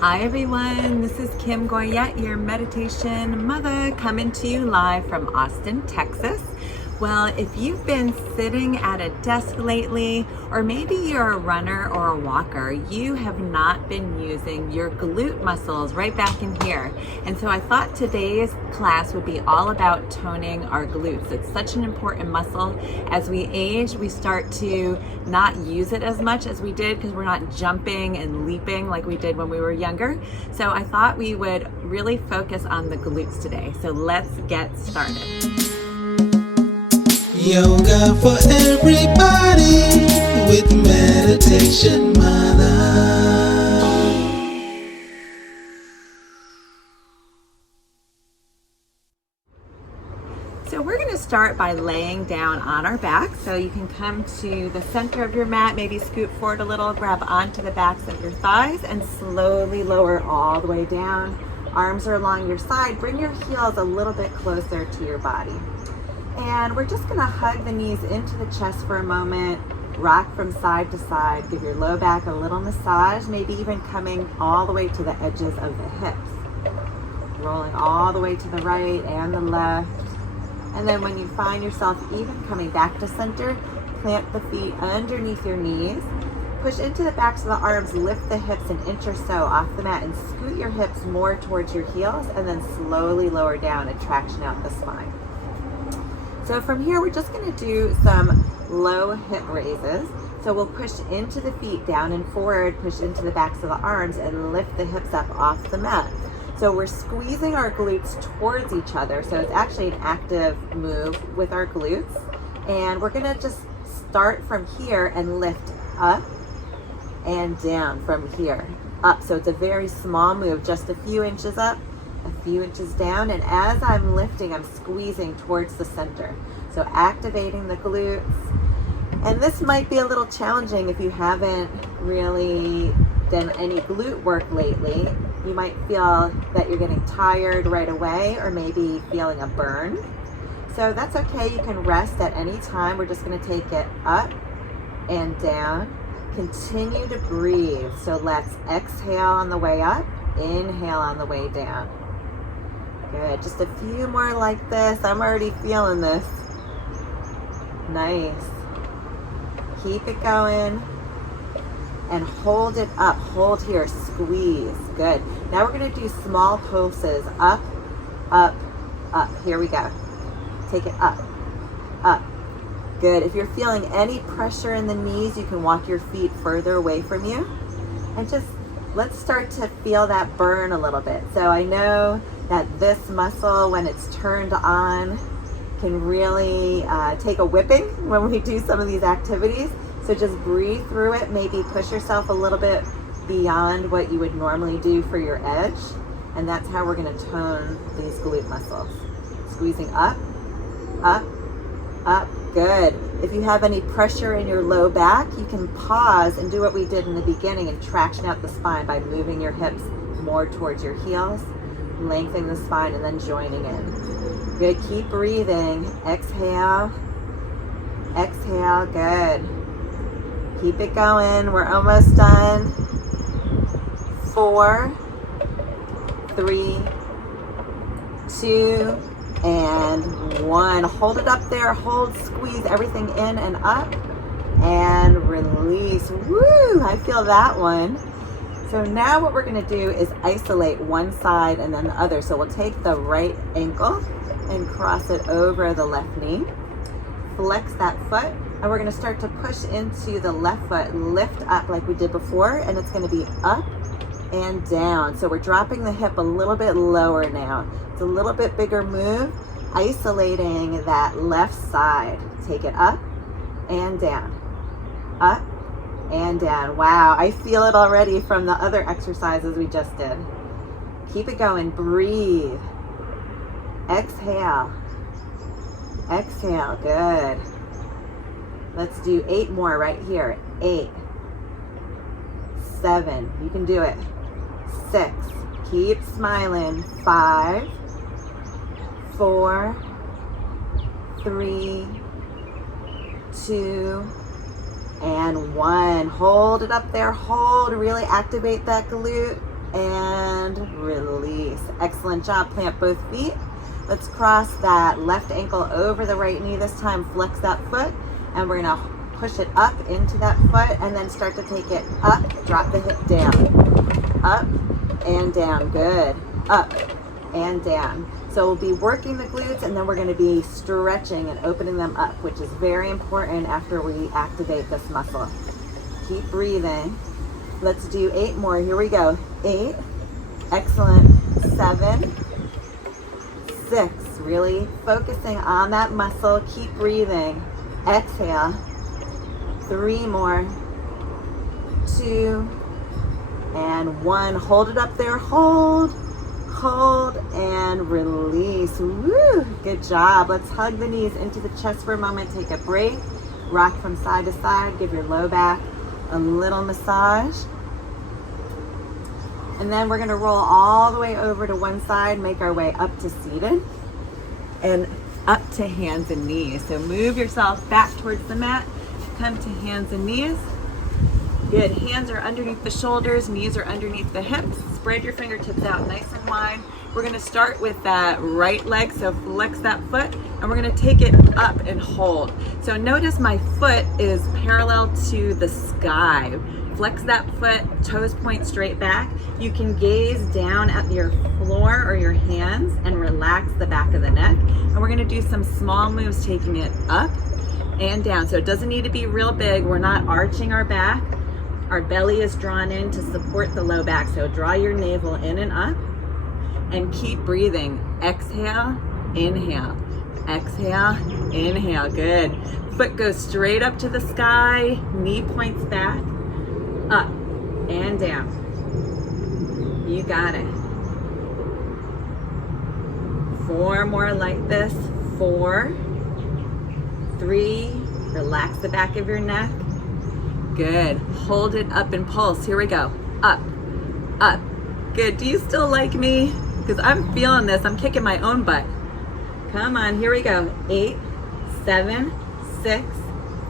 Hi everyone, this is Kim Goyette, your Meditation Mother, coming to you live from Austin, Texas. Well, if you've been sitting at a desk lately, or maybe you're a runner or a walker, you have not been using your glute muscles right back in here. And so I thought today's class would be all about toning our glutes. It's such an important muscle. As we age, we start to not use it as much as we did because we're not jumping and leaping like we did when we were younger. So I thought we would really focus on the glutes today. So let's get started. Yoga for everybody with Meditation Mutha. So we're going to start by laying down on our back. So you can come to the center of your mat, maybe scoot forward a little, grab onto the backs of your thighs, and slowly lower all the way down. Arms are along your side. Bring your heels a little bit closer to your body. And we're just going to hug the knees into the chest for a moment, rock from side to side, give your low back a little massage, maybe even coming all the way to the edges of the hips. Rolling all the way to the right and the left. And then when you find yourself even coming back to center, plant the feet underneath your knees, push into the backs of the arms, lift the hips an inch or so off the mat and scoot your hips more towards your heels and then slowly lower down and traction out the spine. So from here, we're just going to do some low hip raises. So we'll push into the feet, down and forward, push into the backs of the arms and lift the hips up off the mat. So we're squeezing our glutes towards each other. So it's actually an active move with our glutes. And we're going to just start from here and lift up and down from here. Up. So it's a very small move, just a few inches up, a few inches down, and as I'm lifting, I'm squeezing towards the center. So activating the glutes. And this might be a little challenging if you haven't really done any glute work lately. You might feel that you're getting tired right away or maybe feeling a burn. So that's okay, you can rest at any time. We're just going to take it up and down. Continue to breathe. So let's exhale on the way up, inhale on the way down. Good, just a few more like this. I'm already feeling this. Nice. Keep it going. And hold it up. Hold here, squeeze. Good. Now we're going to do small pulses. Up, up, up. Here we go. Take it up, up. Good. If you're feeling any pressure in the knees, you can walk your feet further away from you. And just let's start to feel that burn a little bit. So I know that this muscle, when it's turned on, can really take a whipping when we do some of these activities. So just breathe through it. Maybe push yourself a little bit beyond what you would normally do for your edge. And that's how we're going to tone these glute muscles. Squeezing up, up, up. Good. If you have any pressure in your low back, you can pause and do what we did in the beginning and traction out the spine by moving your hips more towards your heels, lengthening the spine, and then joining in. Good. Keep breathing. Exhale. Exhale. Good. Keep it going. We're almost done. 4, 3, 2, and 1. Hold it up there. Hold, squeeze everything in and up. And release. Woo! I feel that one. So now what we're going to do is isolate one side and then the other. So we'll take the right ankle and cross it over the left knee. Flex that foot. And we're going to start to push into the left foot, lift up like we did before, and it's going to be up and down. So we're dropping the hip a little bit lower now. It's a little bit bigger move, isolating that left side. Take it up and down, up and down. Wow, I feel it already from the other exercises we just did. Keep it going, breathe. Exhale, exhale, good. Let's do 8 more right here. 8, 7, you can do it. 6, keep smiling. 5, 4, 3, 2, and 1. Hold it up there. Hold. Really activate that glute. and release. Excellent job. Plant both feet. Let's cross that left ankle over the right knee this time. Flex that foot, and we're gonna push it up into that foot and then start to take it up. Drop the hip down. Up and down. Good. Up and down. So we'll be working the glutes, and then we're going to be stretching and opening them up, which is very important after we activate this muscle. Keep breathing. Let's do 8 more. Here we go. 8. Excellent. 7. 6. Really focusing on that muscle. Keep breathing. Exhale. 3 more. 2 and 1. Hold it up there. Hold and release. Woo! Good job. Let's hug the knees into the chest for a moment. Take a break. Rock from side to side. Give your low back a little massage. And then we're going to roll all the way over to one side, make our way up to seated and up to hands and knees. So move yourself back towards the mat. Come to hands and knees. Good. Hands are underneath the shoulders, knees are underneath the hips. Spread your fingertips out nice and wide. We're going to start with that right leg, so flex that foot, and we're going to take it up and hold. So notice my foot is parallel to the sky. Flex that foot, toes point straight back. You can gaze down at your floor or your hands and relax the back of the neck. And we're going to do some small moves, taking it up and down. So it doesn't need to be real big. We're not arching our back. Our belly is drawn in to support the low back. So draw your navel in and up and keep breathing. Exhale, inhale, exhale, inhale. Good. Foot goes straight up to the sky, knee points back, up and down. You got it. 4 more like this. 4, 3, relax the back of your neck. Good. Hold it up and pulse. Here we go. Up, up. Good. Do you still like me? Because I'm feeling this. I'm kicking my own butt. Come on. Here we go. 8, 7, 6,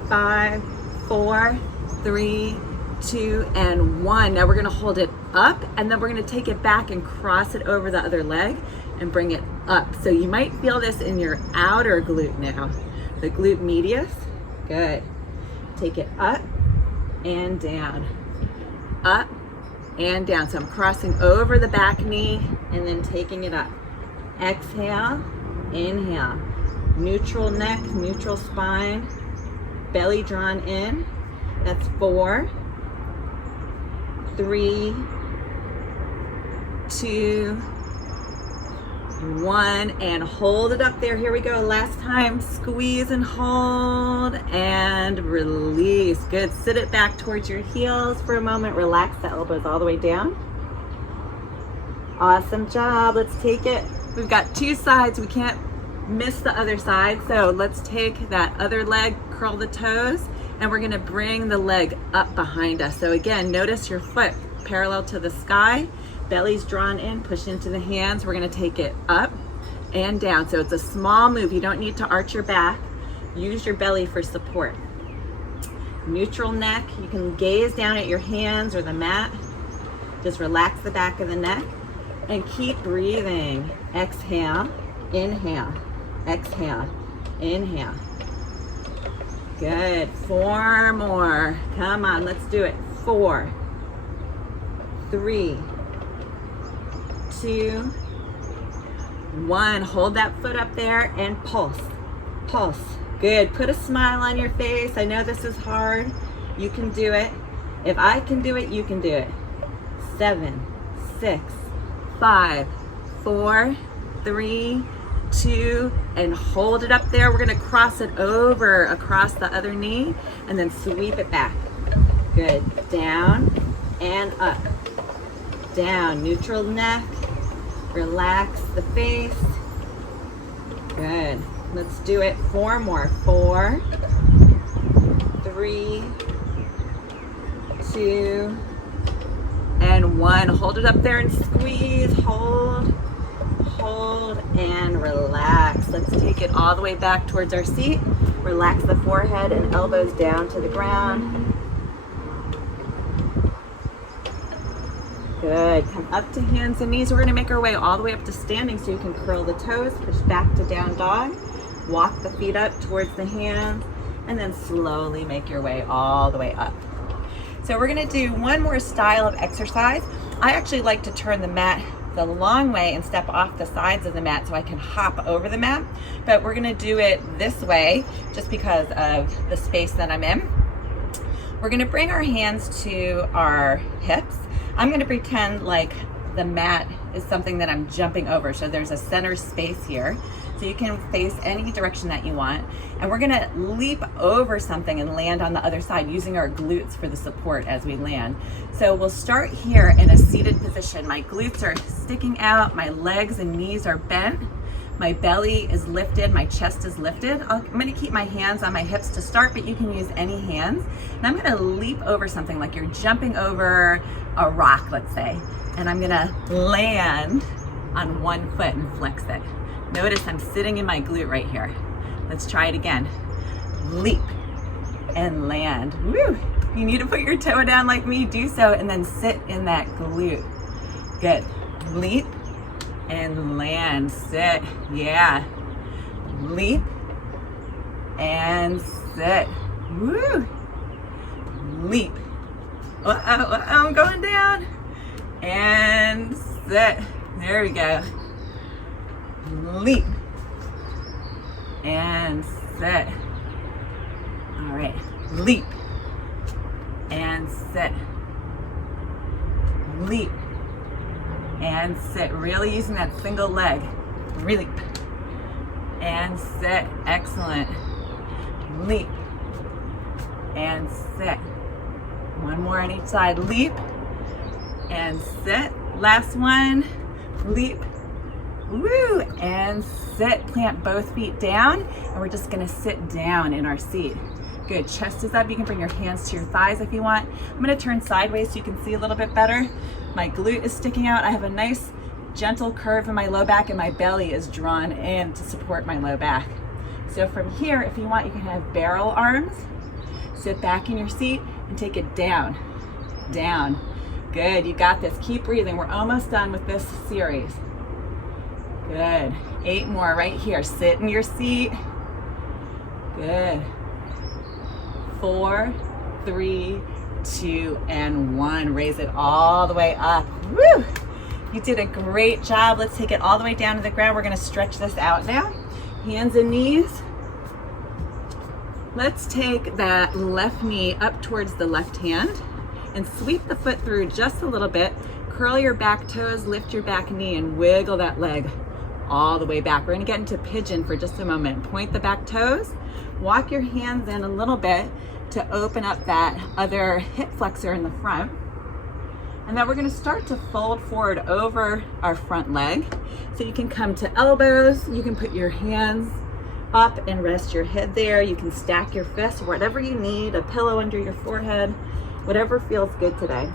5, 4, 3, 2, and 1. Now we're going to hold it up, and then we're going to take it back and cross it over the other leg and bring it up. So you might feel this in your outer glute now. The glute medius. Good. Take it up and down, up and down. So I'm crossing over the back knee and then taking it up. Exhale, inhale. Neutral neck, neutral spine, belly drawn in. That's 4, 3, 2, 1, and hold it up there. Here we go. Last time. Squeeze and hold and release. Good. Sit it back towards your heels for a moment. Relax the elbows all the way down. Awesome job. Let's take it. We've got 2 sides. We can't miss the other side. So let's take that other leg, curl the toes, and we're going to bring the leg up behind us. So again, notice your foot parallel to the sky. Belly's drawn in, push into the hands. We're going to take it up and down. So it's a small move. You don't need to arch your back. Use your belly for support. Neutral neck. You can gaze down at your hands or the mat. Just relax the back of the neck and keep breathing. Exhale, inhale, exhale, inhale. Good. 4 more. Come on, let's do it. 4, 3, 2, 1. Hold that foot up there and pulse. Pulse. Good. Put a smile on your face. I know this is hard. You can do it. If I can do it, you can do it. 7, 6, 5, 4, 3, 2, and hold it up there. We're going to cross it over across the other knee and then sweep it back. Good. Down and up. Down. Neutral neck. Relax the face. Good. Let's do it. 4 more. 4, 3, 2, and 1. Hold it up there and squeeze. Hold, hold, and relax. Let's take it all the way back towards our seat. Relax the forehead and elbows down to the ground. Good. Come up to hands and knees. We're going to make our way all the way up to standing so you can curl the toes, push back to down dog, walk the feet up towards the hands, and then slowly make your way all the way up. So we're going to do one more style of exercise. I actually like to turn the mat the long way and step off the sides of the mat so I can hop over the mat, but we're going to do it this way just because of the space that I'm in. We're going to bring our hands to our hips. I'm going to pretend like the mat is something that I'm jumping over, so there's a center space here, so you can face any direction that you want, and we're going to leap over something and land on the other side using our glutes for the support as we land. So we'll start here in a seated position. My glutes are sticking out, my legs and knees are bent, my belly is lifted, my chest is lifted. I'm going to keep my hands on my hips to start, but you can use any hands. And I'm going to leap over something like you're jumping over a rock, let's say. And I'm going to land on one foot and flex it. Notice I'm sitting in my glute right here. Let's try it again. Leap and land. Woo! You need to put your toe down like me, do so, and then sit in that glute. Good. Leap and land, sit, yeah. Leap and sit, woo. Leap, I'm going down, and sit, there we go. Leap and sit. All right, leap and sit. Leap and sit, really using that single leg. Leap and sit, excellent. Leap and sit. One more on each side, leap and sit. Last one, leap, woo, and sit. Plant both feet down, and we're just gonna sit down in our seat. Good, chest is up. You can bring your hands to your thighs if you want. I'm gonna turn sideways so you can see a little bit better. My glute is sticking out. I have a nice gentle curve in my low back, and my belly is drawn in to support my low back. So from here, if you want, you can have barrel arms. Sit back in your seat and take it down, down. Good, you got this. Keep breathing. We're almost done with this series. Good, 8 more right here. Sit in your seat. Good. 4, 3, 2, and 1. Raise it all the way up. Woo! You did a great job. Let's take it all the way down to the ground. We're going to stretch this out now. Hands and knees. Let's take that left knee up towards the left hand and sweep the foot through just a little bit. Curl your back toes, lift your back knee, and wiggle that leg all the way back. We're going to get into pigeon for just a moment. Point the back toes. Walk your hands in a little bit to open up that other hip flexor in the front. And then we're going to start to fold forward over our front leg. So you can come to elbows. You can put your hands up and rest your head there. You can stack your fists, whatever you need, a pillow under your forehead, whatever feels good today.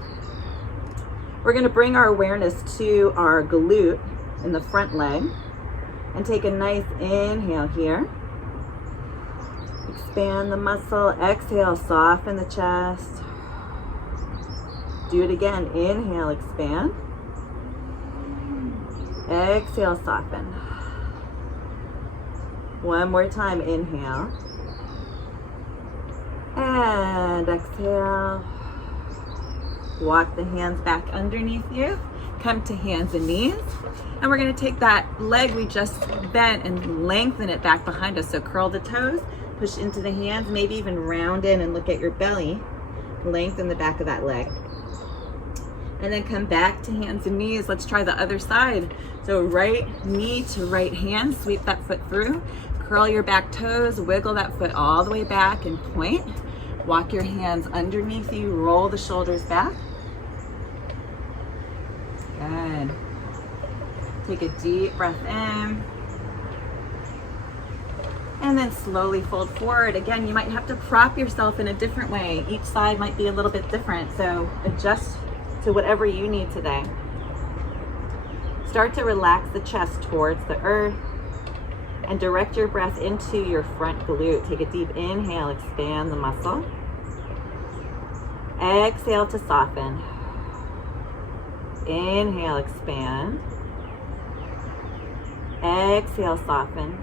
We're going to bring our awareness to our glute in the front leg and take a nice inhale here. Expand the muscle. Exhale, soften the chest. Do it again. Inhale, expand. Exhale, soften. One more time. Inhale. And exhale. Walk the hands back underneath you. Come to hands and knees. And we're going to take that leg we just bent and lengthen it back behind us. So curl the toes, push into the hands, maybe even round in and look at your belly. Lengthen the back of that leg. And then come back to hands and knees. Let's try the other side. So right knee to right hand, sweep that foot through. Curl your back toes, wiggle that foot all the way back and point. Walk your hands underneath you, roll the shoulders back. Good. Take a deep breath in. And then slowly fold forward. Again, you might have to prop yourself in a different way. Each side might be a little bit different, so adjust to whatever you need today. Start to relax the chest towards the earth and direct your breath into your front glute. Take a deep inhale, expand the muscle. Exhale to soften. Inhale, expand. Exhale, soften.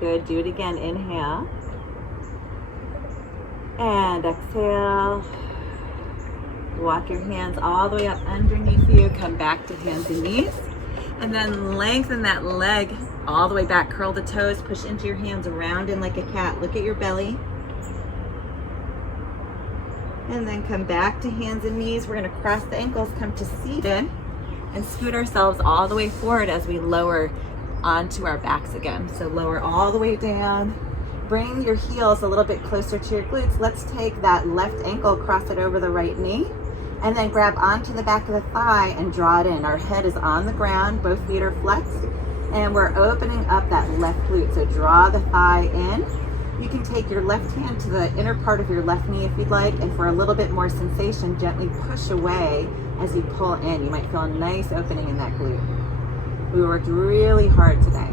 Good, do it again. Inhale. And exhale. Walk your hands all the way up underneath you. Come back to hands and knees. And then lengthen that leg all the way back. Curl the toes, push into your hands, around in like a cat. Look at your belly. And then come back to hands and knees. We're gonna cross the ankles, come to seated, and scoot ourselves all the way forward as we lower onto our backs again. So lower all the way down. Bring your heels a little bit closer to your glutes. Let's take that left ankle, cross it over the right knee, and then grab onto the back of the thigh and draw it in. Our head is on the ground, both feet are flexed, and we're opening up that left glute. So draw the thigh in. You can take your left hand to the inner part of your left knee if you'd like, and for a little bit more sensation, gently push away as you pull in. You might feel a nice opening in that glute. We worked really hard today.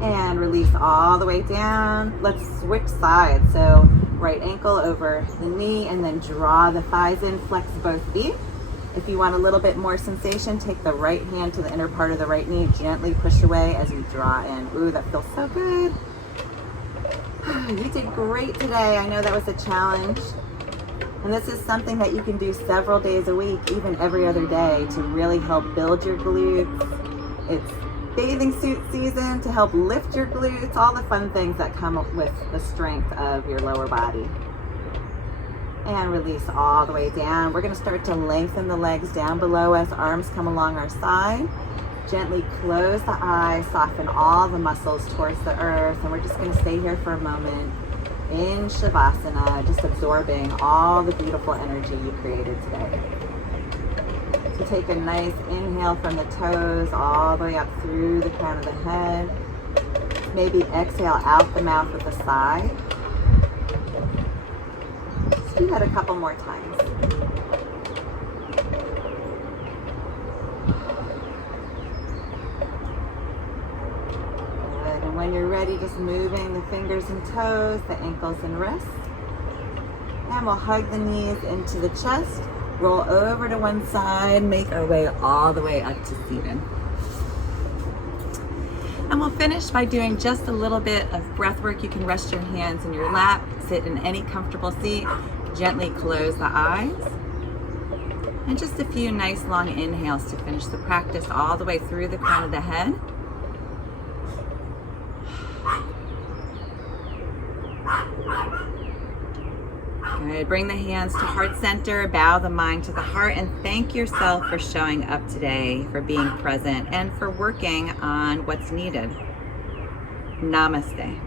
And release all the way down. Let's switch sides. So right ankle over the knee, and then draw the thighs in, flex both feet. If you want a little bit more sensation, take the right hand to the inner part of the right knee, gently push away as you draw in. Ooh, that feels so good. You did great today. I know that was a challenge. And this is something that you can do several days a week, even every other day, to really help build your glutes. It's bathing suit season to help lift your glutes, all the fun things that come with the strength of your lower body. And release all the way down. We're going to start to lengthen the legs down below us. Arms come along our side. Gently close the eyes, soften all the muscles towards the earth. And we're just going to stay here for a moment in Savasana, just absorbing all the beautiful energy you created today. So take a nice inhale from the toes all the way up through the crown of the head. Maybe exhale out the mouth with a sigh. Let's do that a couple more times. Good. And when you're ready, just moving the fingers and toes, the ankles and wrists. And we'll hug the knees into the chest. Roll over to one side, make our way all the way up to seated. And we'll finish by doing just a little bit of breath work. You can rest your hands in your lap, sit in any comfortable seat, gently close the eyes. And just a few nice long inhales to finish the practice all the way through the crown of the head. Good. Bring the hands to heart center, bow the mind to the heart, and thank yourself for showing up today, for being present, and for working on what's needed. Namaste.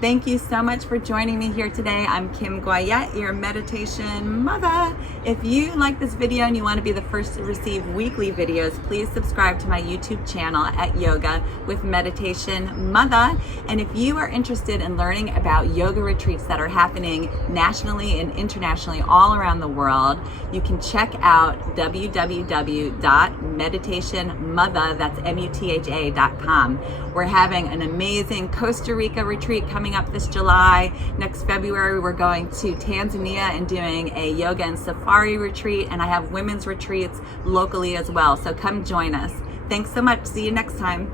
Thank you so much for joining me here today. I'm Kim Guayette, your meditation mother. If you like this video and you want to be the first to receive weekly videos, please subscribe to my YouTube channel at Yoga with Meditation Mutha. And if you are interested in learning about yoga retreats that are happening nationally and internationally all around the world, you can check out www.meditationmutha, that's MUTHA.com. We're having an amazing Costa Rica retreat coming up this July. Next February, we're going to Tanzania and doing a yoga and safari retreat, and I have women's retreats locally as well. So come join us. Thanks so much. See you next time.